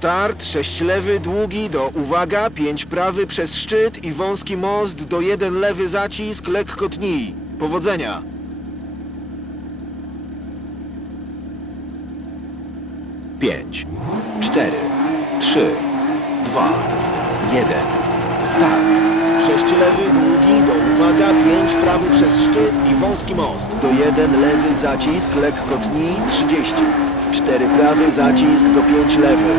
Start, 6 lewy, długi do, uwaga, 5 prawy przez szczyt i wąski most do 1 lewy zacisk, lekko tnij. Powodzenia! Pięć, cztery, trzy, dwa, jeden. Start. Sześć lewy, długi do, uwaga, 5 prawy przez szczyt i wąski most. Do 1 lewy zacisk, lekko tnij, 30. 4 prawy zacisk do 5 lewy.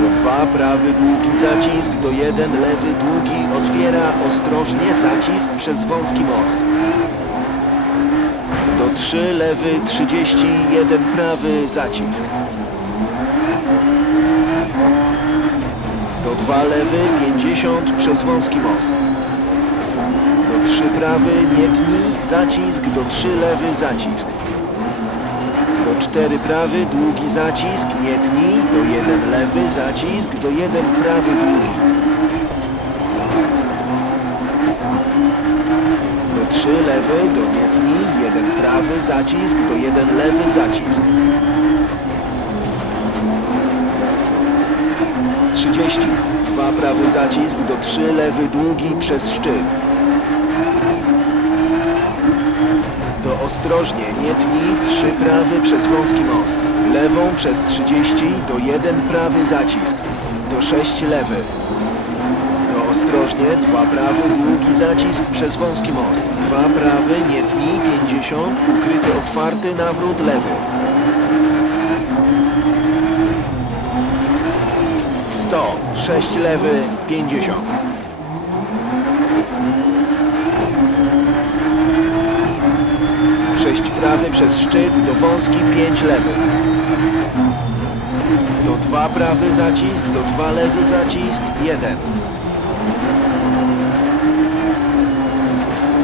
Do 2 prawy długi zacisk, do 1 lewy długi otwiera ostrożnie zacisk przez wąski most. Do 3 lewy 30, 1 prawy zacisk. 2 lewy 50 przez wąski most. Do 3 prawy nie tnij, zacisk, do 3 lewy zacisk. Do 4 prawy długi zacisk, nie tnij, do 1 lewy zacisk, do 1 prawy długi. Do 3 lewy, do nie tnij, 1 prawy zacisk, do 1 lewy zacisk. 30. Dwa prawy zacisk do 3 lewy długi przez szczyt. Do ostrożnie nie tnij 3 prawy przez wąski most. Lewą przez 30 do 1 prawy zacisk. Do 6 lewy. Do ostrożnie 2 prawy długi zacisk przez wąski most. 2 prawy nie tnij 50 ukryty otwarty nawrót lewy. 100, 6 lewy, 50. Sześć prawy przez szczyt do wąski, 5 lewy. Do 2 prawy zacisk, do 2 lewy zacisk, 1.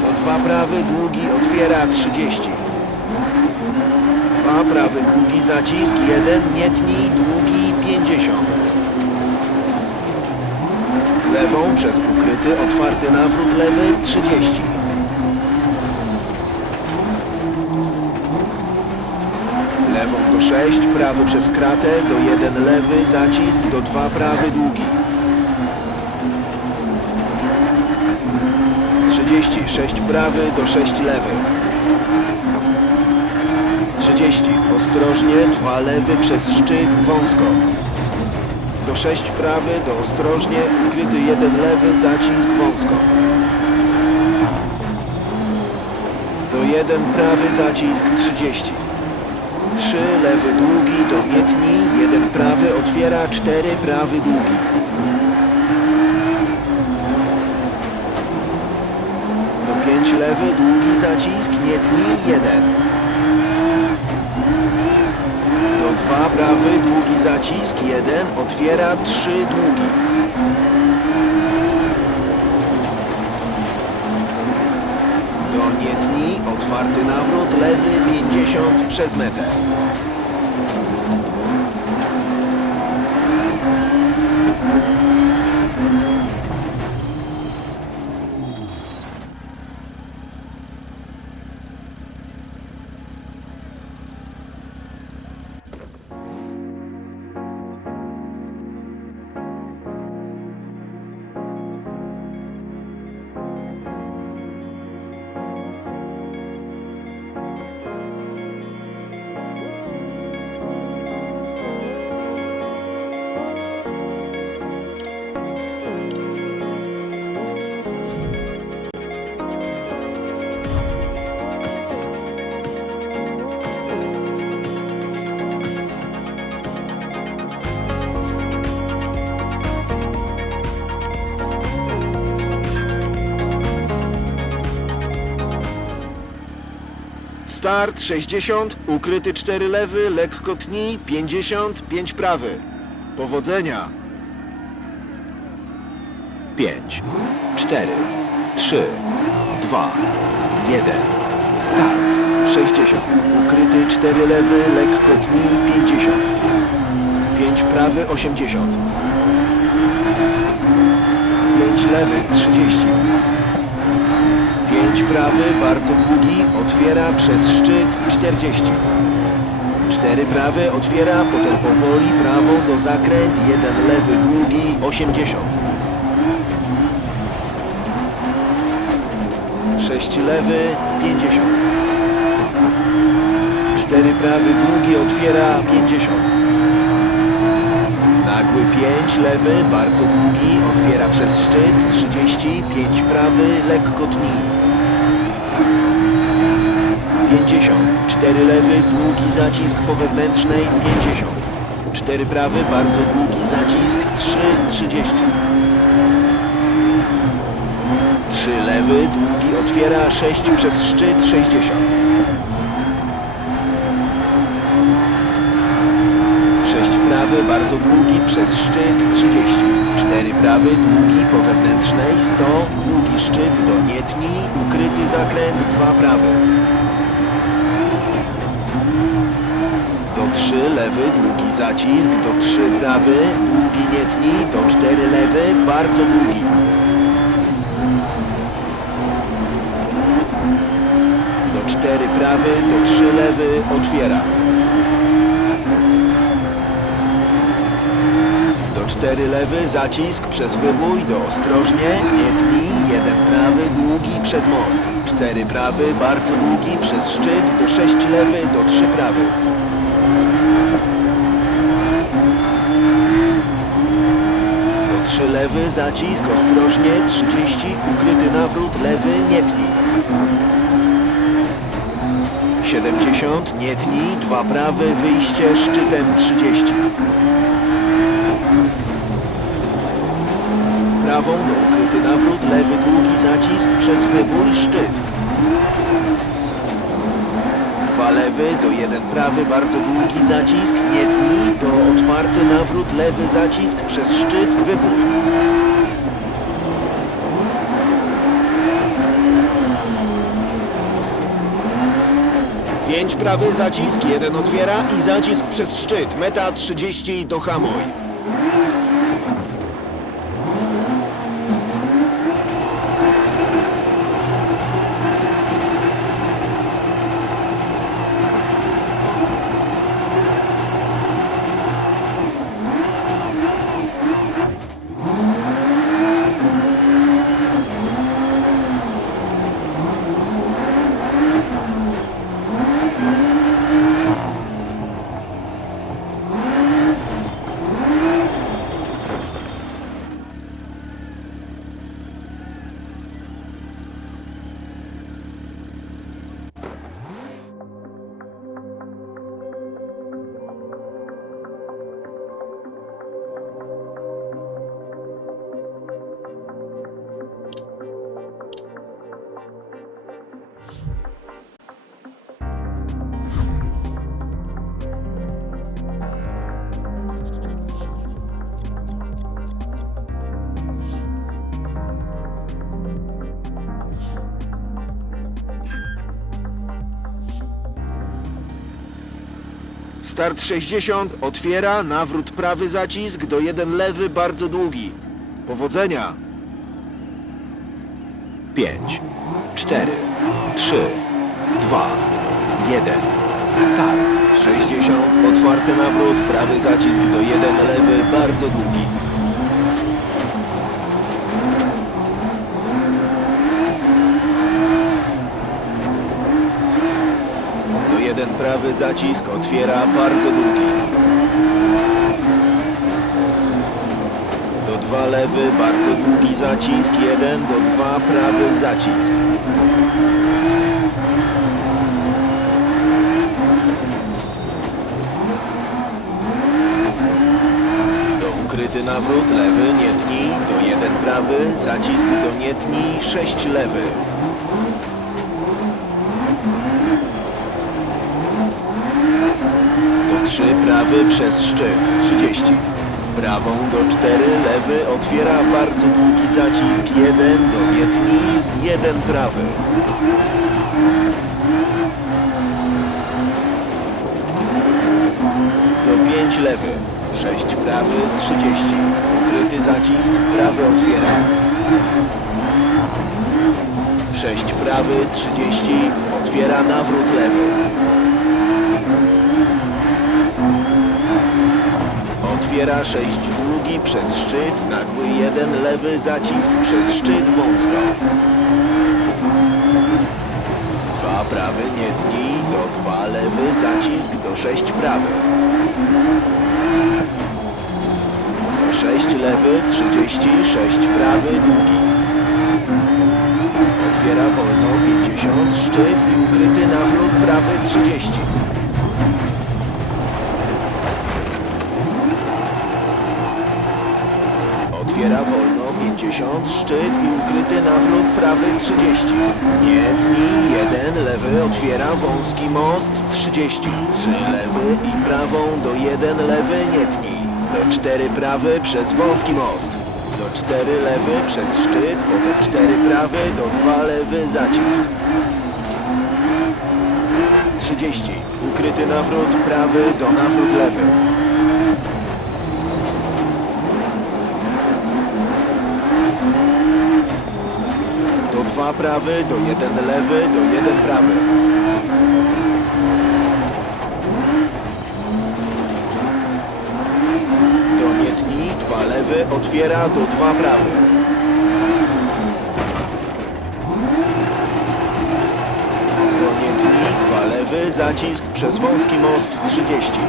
Do 2 prawy długi otwiera 30. 2 prawy długi zacisk, 1 nie tnij, długi 50. Lewą przez ukryty, otwarty nawrót lewy 30. Lewą do 6, prawy przez kratę do 1 lewy, zacisk do 2 prawy długi. 36 prawy do 6 lewy. 30 ostrożnie, 2 lewy przez szczyt wąsko. Do 6 prawy, do ostrożnie, ukryty jeden lewy, zacisk wąsko. Do 1 prawy, zacisk 30. 3 lewy długi, do nie tnij, 1 prawy, otwiera 4 prawy długi. Do 5 lewy, długi zacisk, nie tnij, 1. 2 prawy, długi zacisk, 1, otwiera 3 długi. Do nie tnij, otwarty nawrót, lewy 50 przez metę. Start 60, ukryty 4 lewy, lekko tnij, 50, 5 prawy. Powodzenia! 5, 4, 3, 2, 1. Start 60, ukryty 4 lewy, lekko tnij, 50. 5 prawy, 80. 5 lewy, 30. 5 prawy, bardzo długi, otwiera przez szczyt 40. 4 prawy, otwiera, potem powoli prawą do zakręt, 1 lewy, długi, 80. 6 lewy, 50. 4 prawy, długi, otwiera, 50. Nagły 5 lewy, bardzo długi, otwiera przez szczyt, 30, 5 prawy, lekko tnij. 50. 4 lewy, długi zacisk po wewnętrznej, 50. 4 prawy, bardzo długi zacisk, 3, 30. 3 lewy, długi otwiera, 6 przez szczyt, 60. 6 prawy, bardzo długi, przez szczyt, 30. 4 prawy, długi po wewnętrznej, 100, długi szczyt do nietni, ukryty zakręt, 2 prawy. Do 3 lewy, długi zacisk, do 3 prawy, długi nietni, do 4 lewy, bardzo długi. Do 4 prawy, do 3 lewy, otwiera. Do 4 lewy, zacisk przez wybój, do ostrożnie, nietni, 1 prawy, długi przez most. 4 prawy, bardzo długi, przez szczyt, do 6 lewy, do 3 prawy. Do 3 lewy, zacisk, ostrożnie, 30, ukryty nawrót, lewy, nietni. 70, nietni, 2 prawy, wyjście, szczytem 30. Prawą do ukryty nawrót, lewy długi zacisk przez wybój, szczyt. Dwa lewy do jeden prawy, bardzo długi zacisk, nie tnij, do otwarty nawrót, lewy zacisk przez szczyt, wybój. Pięć prawy zacisk, jeden otwiera i zacisk przez szczyt, meta 30 do hamuj. Start 60, otwiera, nawrót prawy zacisk, do jeden lewy, bardzo długi. Powodzenia! 5, 4, 3, 2, 1. Start. 60, otwarty nawrót, prawy zacisk do jeden lewy, bardzo długi. Do zacisk otwiera bardzo długi. Do dwa lewy bardzo długi zacisk, jeden do dwa prawy zacisk. Do ukryty nawrót lewy, nie tnij, do jeden prawy, zacisk do nie tnij, sześć lewy. 3 prawy przez szczyt 30. Prawą do 4 lewy otwiera bardzo długi zacisk 1 do nietni 1 prawy. Do 5 lewy 6 prawy 30. Ukryty zacisk prawy otwiera. 6 prawy 30 otwiera nawrót lewy. Otwiera 6 długi przez szczyt, nagły 1 lewy zacisk przez szczyt wąsko. 2 prawy nie tnij, do 2 lewy zacisk do 6 prawy. Do 6 lewy 36 prawy długi. Otwiera wolno 50 szczyt i ukryty nawrót prawy 30. Otwiera wolno 50 szczyt i ukryty nawrót prawy 30. Nie tnij 1 lewy otwiera wąski most 30. 3 lewy i prawą do 1 lewy nie tnij. Do 4 prawy przez wąski most. Do 4 lewy przez szczyt, potem 4 prawy do 2 lewy zacisk. 30. Ukryty nawrót prawy do nawrót lewy. 2 prawy, do 1 lewy, do 1 prawy. Do nie tnij, 2 lewy, otwiera do 2 prawy. Do nie tnij, 2 lewy, zacisk przez wąski most 30.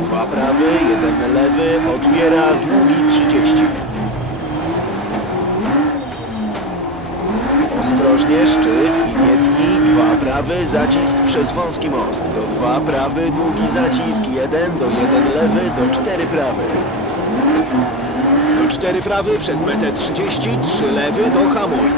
Dwa prawy, lewy, otwiera długi 30. Ostrożnie, szczyt i nie tnij, dwa prawy, zacisk przez wąski most. Do dwa prawy, długi zacisk, jeden do jeden lewy, do cztery prawy. Do cztery prawy przez metę 30, trzy lewy, do hamuj.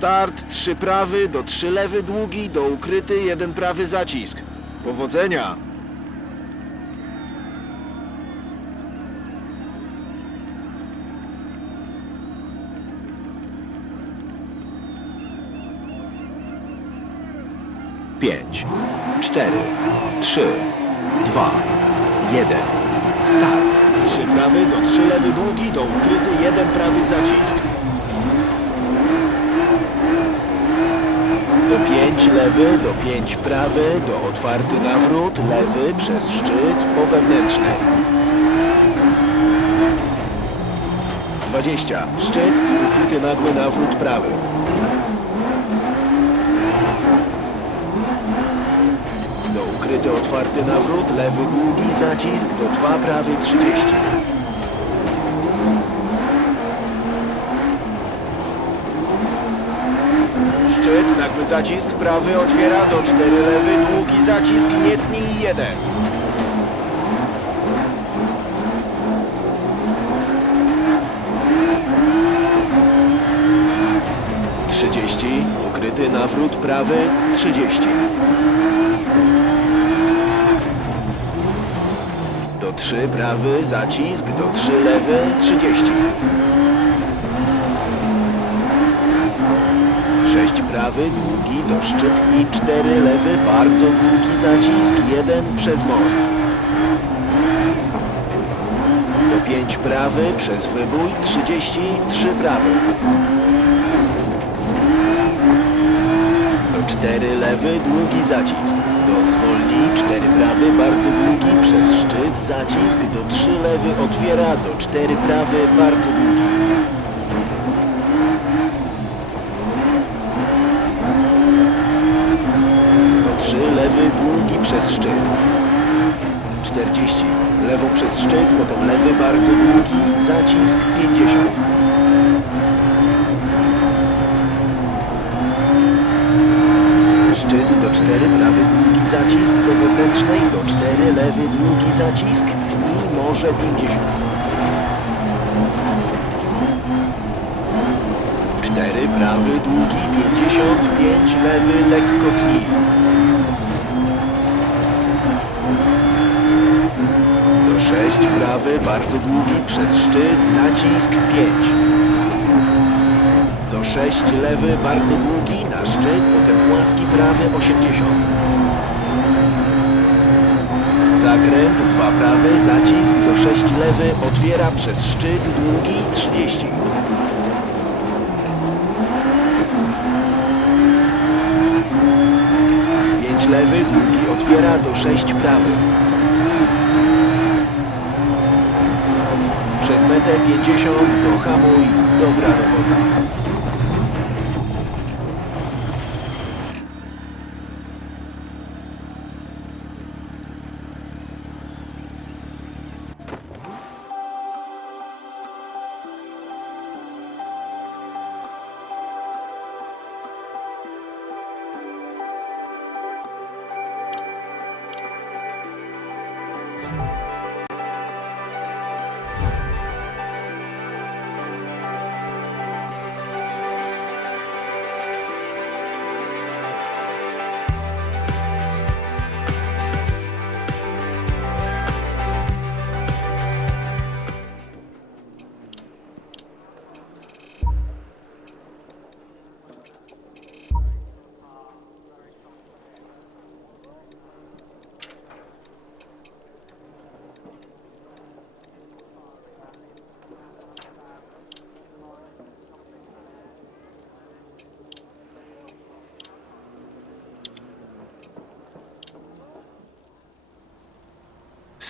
Start, trzy prawy, do trzy lewy długi, do ukryty, jeden prawy zacisk. Powodzenia! Pięć, cztery, trzy, dwa, jeden. Start. Trzy prawy, do trzy lewy długi, do ukryty, jeden prawy zacisk. Do 5 lewy, do 5 prawy, do otwarty nawrót, lewy przez szczyt po wewnętrznej. 20. Szczyt i ukryty nagły nawrót prawy. Do ukryty otwarty nawrót, lewy długi zacisk, do 2 prawy 30. Szczyt, nagły zacisk, prawy otwiera do 4 lewy, długi zacisk, nie tnij 1. Trzydzieści, ukryty nawrót prawy, trzydzieści. Do trzy prawy, zacisk, do trzy lewy, trzydzieści. 6 prawy, długi do szczyt i 4 lewy, bardzo długi zacisk, 1 przez most. Do 5 prawy, przez wybój, 33 prawy. Do 4 lewy, długi zacisk. Do zwolnij, 4 prawy, bardzo długi, przez szczyt, zacisk, do 3 lewy, otwiera, do 4 prawy, bardzo długi. Do 3 lewy, długi przez szczyt. 40. Lewą przez szczyt, potem lewy bardzo długi, zacisk 50. do 4 prawy długi zacisk po wewnętrznej, do 4 lewy długi zacisk, tnij może 50. 4 prawy długi 55, lewy lekko tnij. Do 6 prawy bardzo długi przez szczyt zacisk 5. Do 6 lewy bardzo długi na szczyt, potem płaski prawy 80. Zakręt 2 prawy, zacisk do 6 lewy, otwiera przez szczyt długi 30. Pięć lewy, długi otwiera do 6 prawy. Przez metę 50 do hamuj, dobra robota.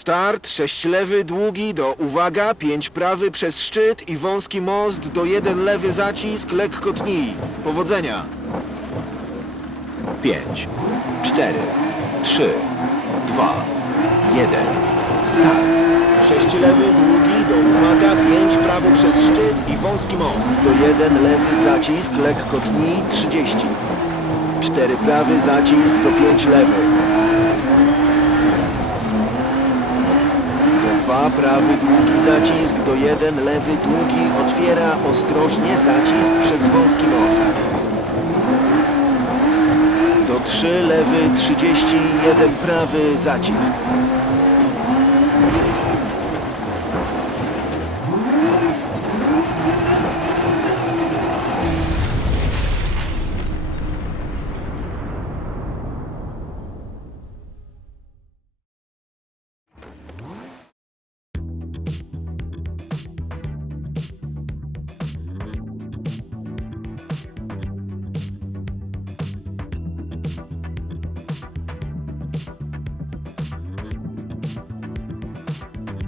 Start, 6 lewy, długi do, uwaga, 5 prawy przez szczyt i wąski most do 1 lewy zacisk, lekko tnij. Powodzenia. 5, 4, 3, 2, 1. Start. 6 lewy, długi do, uwaga, 5 prawy przez szczyt i wąski most do 1 lewy zacisk, lekko tnij, 30. 4 prawy zacisk do 5 lewy. Do 2 prawy długi zacisk, do 1 lewy długi otwiera ostrożnie zacisk przez wąski most. Do 3 lewy 30, 1 prawy zacisk.